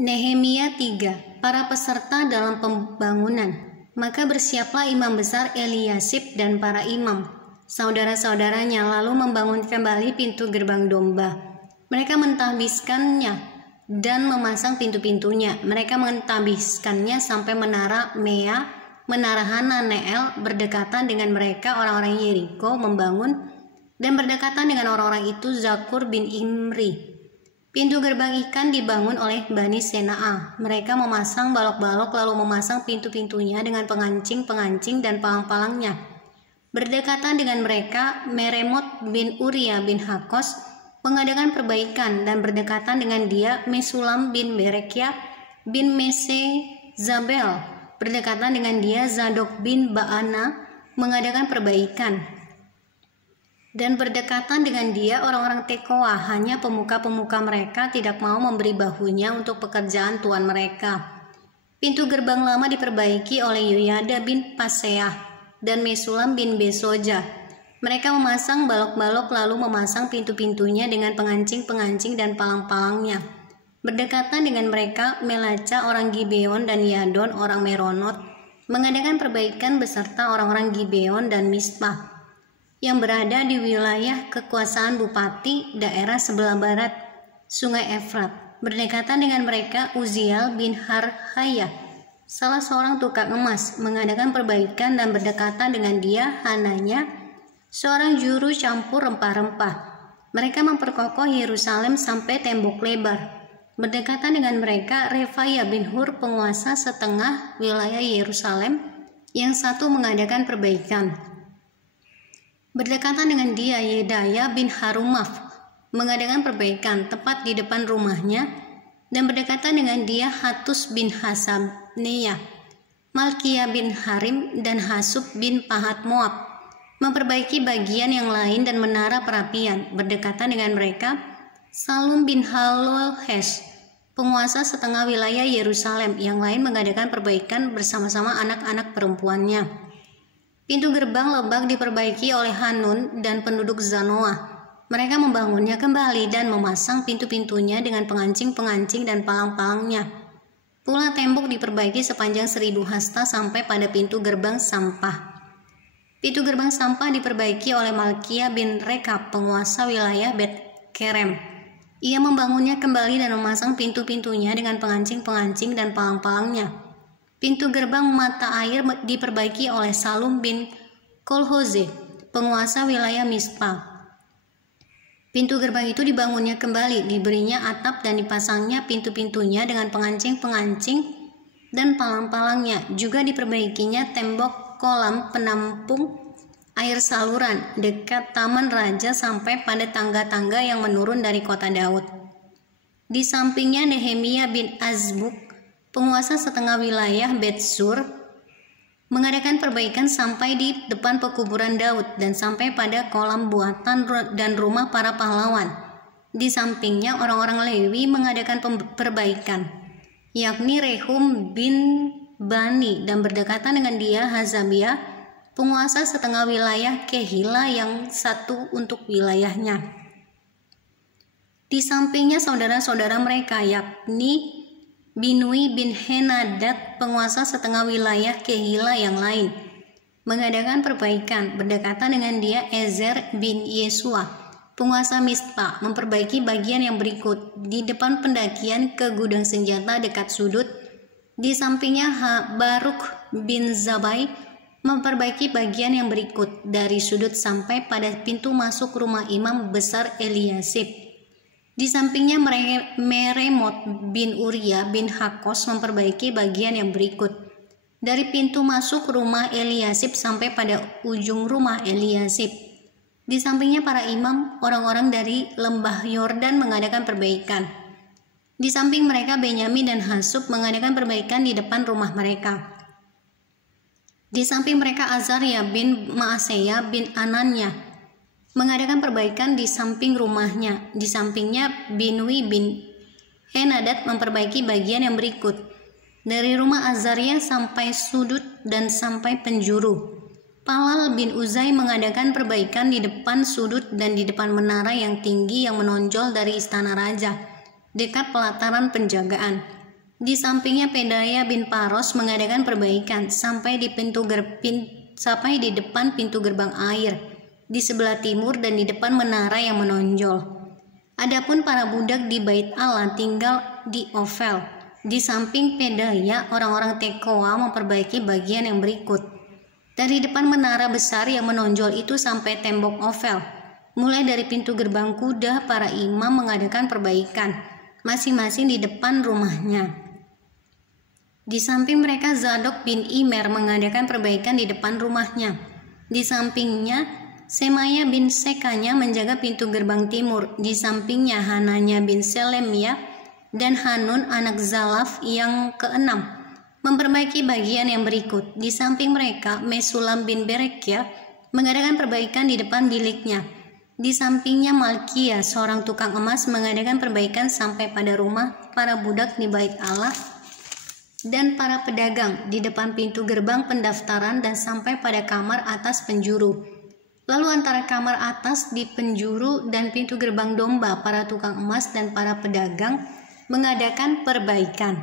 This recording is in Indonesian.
Nehemia 3. Para peserta dalam pembangunan. Maka bersiaplah imam besar Eliasib dan para imam, saudara-saudaranya, lalu membangun kembali pintu gerbang domba. Mereka mentahbiskannya dan memasang pintu-pintunya. Mereka mentahbiskannya sampai menara Mea, menara Hananeel. Berdekatan dengan mereka orang-orang Yeriko membangun, dan berdekatan dengan orang-orang itu Zakur bin Imri. Pintu gerbang ikan dibangun oleh Bani Senaa. Mereka memasang balok-balok lalu memasang pintu-pintunya dengan pengancing-pengancing dan palang-palangnya. Berdekatan dengan mereka Meremot bin Uria bin Hakos mengadakan perbaikan, dan berdekatan dengan dia Mesulam bin Berekia bin Mesezabel. Berdekatan dengan dia Zadok bin Baana mengadakan perbaikan. Dan berdekatan dengan dia orang-orang Tekoa, hanya pemuka-pemuka mereka tidak mau memberi bahunya untuk pekerjaan tuan mereka. Pintu gerbang lama diperbaiki oleh Yoyada bin Paseah dan Mesulam bin Besoja. Mereka memasang balok-balok lalu memasang pintu-pintunya dengan pengancing-pengancing dan palang-palangnya. Berdekatan dengan mereka Melaca orang Gibeon dan Yadon orang Meronot mengadakan perbaikan beserta orang-orang Gibeon dan Mispa yang berada di wilayah kekuasaan bupati daerah sebelah barat Sungai Efrat. Berdekatan dengan mereka Uziel bin Harhaya, salah seorang tukang emas, mengadakan perbaikan, dan berdekatan dengan dia Hananya, seorang juru campur rempah-rempah. Mereka memperkokoh Yerusalem sampai tembok lebar. Berdekatan dengan mereka Refaya bin Hur, penguasa setengah wilayah Yerusalem, yang satu mengadakan perbaikan. Berdekatan dengan dia Yedaya bin Harumaf mengadakan perbaikan tepat di depan rumahnya, dan berdekatan dengan dia Hatus bin Hasabneya, Malkia bin Harim, dan Hasub bin Pahat Moab memperbaiki bagian yang lain dan menara perapian. Berdekatan dengan mereka Salum bin Halohes, penguasa setengah wilayah Yerusalem, yang lain mengadakan perbaikan bersama-sama anak-anak perempuannya. Pintu gerbang lebak diperbaiki oleh Hanun dan penduduk Zanoah. Mereka membangunnya kembali dan memasang pintu-pintunya dengan pengancing-pengancing dan palang-palangnya. Pula tembok diperbaiki sepanjang 1000 hasta sampai pada pintu gerbang sampah. Pintu gerbang sampah diperbaiki oleh Malkia bin Rekab, penguasa wilayah Bet Kerem. Ia membangunnya kembali dan memasang pintu-pintunya dengan pengancing-pengancing dan palang-palangnya. Pintu gerbang mata air diperbaiki oleh Salum bin Kolhoze, penguasa wilayah Mispa. Pintu gerbang itu dibangunnya kembali, diberinya atap dan dipasangnya pintu-pintunya dengan pengancing-pengancing dan palang-palangnya. Juga diperbaikinya tembok kolam penampung air saluran dekat Taman Raja sampai pada tangga-tangga yang menurun dari kota Daud. Di sampingnya Nehemia bin Azbuk, penguasa setengah wilayah Betsur, mengadakan perbaikan sampai di depan pekuburan Daud dan sampai pada kolam buatan dan rumah para pahlawan. Di sampingnya orang-orang Lewi mengadakan perbaikan, yakni Rehum bin Bani, dan berdekatan dengan dia Hazabia, penguasa setengah wilayah Kehila, yang satu untuk wilayahnya. Di sampingnya saudara-saudara mereka, yakni Binui bin Henadad, penguasa setengah wilayah Kehila yang lain, mengadakan perbaikan. Berdekatan dengan dia Ezer bin Yesua, penguasa Mispa, memperbaiki bagian yang berikut. Di depan pendakian ke gudang senjata dekat sudut, di sampingnya Baruk bin Zabai memperbaiki bagian yang berikut dari sudut sampai pada pintu masuk rumah imam besar Eliasib. Di sampingnya Meremot bin Uria bin Hakos memperbaiki bagian yang berikut. Dari pintu masuk rumah Eliasib sampai pada ujung rumah Eliasib. Di sampingnya para imam, orang-orang dari lembah Yordan mengadakan perbaikan. Di samping mereka Benyamin dan Hasub mengadakan perbaikan di depan rumah mereka. Di samping mereka Azaria bin Maaseya bin Ananya mengadakan perbaikan di samping rumahnya. Di sampingnya Binui bin Henadad memperbaiki bagian yang berikut. Dari rumah Azaria sampai sudut dan sampai penjuru. Palal bin Uzai mengadakan perbaikan di depan sudut dan di depan menara yang tinggi yang menonjol dari istana raja, dekat pelataran penjagaan. Di sampingnya Pedaya bin Paros mengadakan perbaikan sampai di depan pintu gerbang air, di sebelah timur dan di depan menara yang menonjol. Adapun para budak di Bait Allah tinggal di Ofel. Di samping Pedaya, orang-orang Tekoa memperbaiki bagian yang berikut. Dari depan menara besar yang menonjol itu sampai tembok Ofel. Mulai dari pintu gerbang kuda, para imam mengadakan perbaikan, masing-masing di depan rumahnya. Di samping mereka Zadok bin Imer mengadakan perbaikan di depan rumahnya. Di sampingnya Semaya bin Sekanya menjaga pintu gerbang timur. Di sampingnya Hananya bin Selemia dan Hanun anak Zalaf yang keenam memperbaiki bagian yang berikut. Di samping mereka Mesulam bin Berekia mengadakan perbaikan di depan biliknya. Di sampingnya Malkia seorang tukang emas mengadakan perbaikan sampai pada rumah para budak di Bait Allah dan para pedagang di depan pintu gerbang pendaftaran dan sampai pada kamar atas penjuru. Lalu antara kamar atas di penjuru dan pintu gerbang domba, para tukang emas dan para pedagang mengadakan perbaikan.